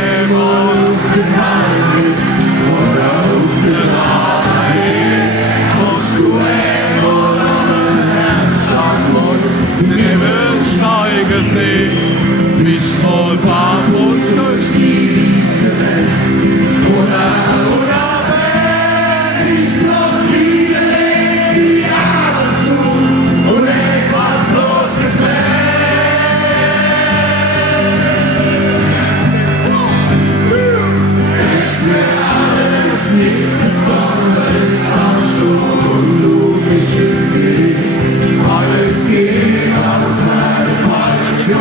Himmel, auf den Heiligen oder auf den Rhein. Hast du Himmel oder Herzschlagmund in den Himmel steigen sehen? Bist voll barfuß durch die Wiese Welt oder wenn ich bloß wieder lebe, die Augen zu und einfach bloß alles nichts Besonderes, Abschluss und logisches Gehen. Alles geht außer Passion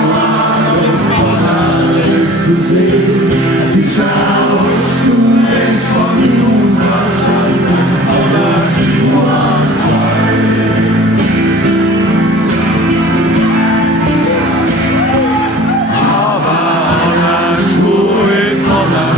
und alles zu sehen. Sie schaust du nicht von unser Schatz voller Aber aller Schuh ist voller.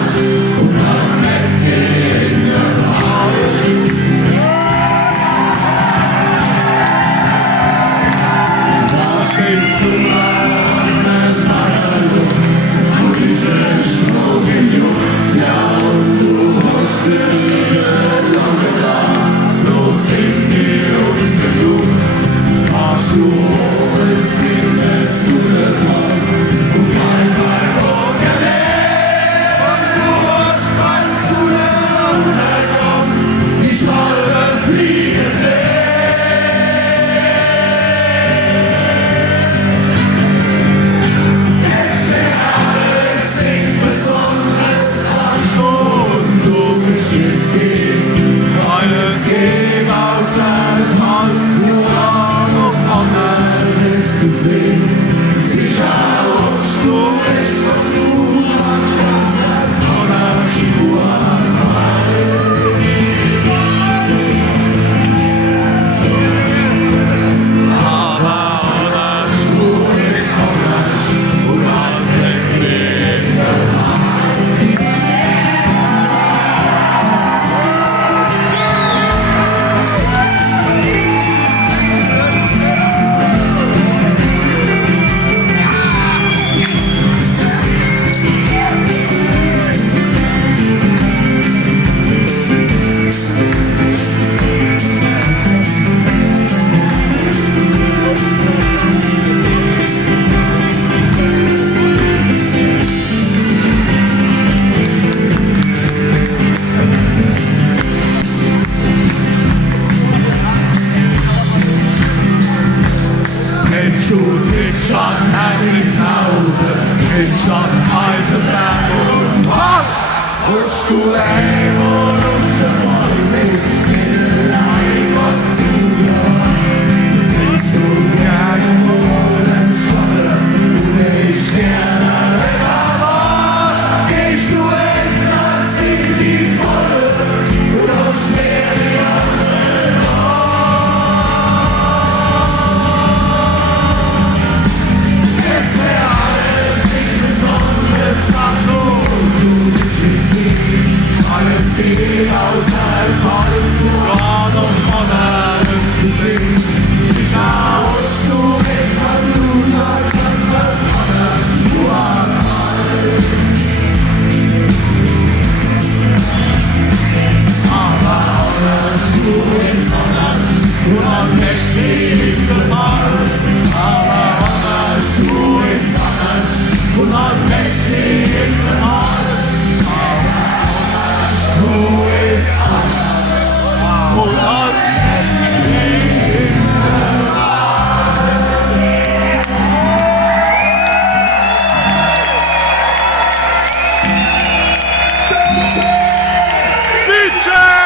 DJ!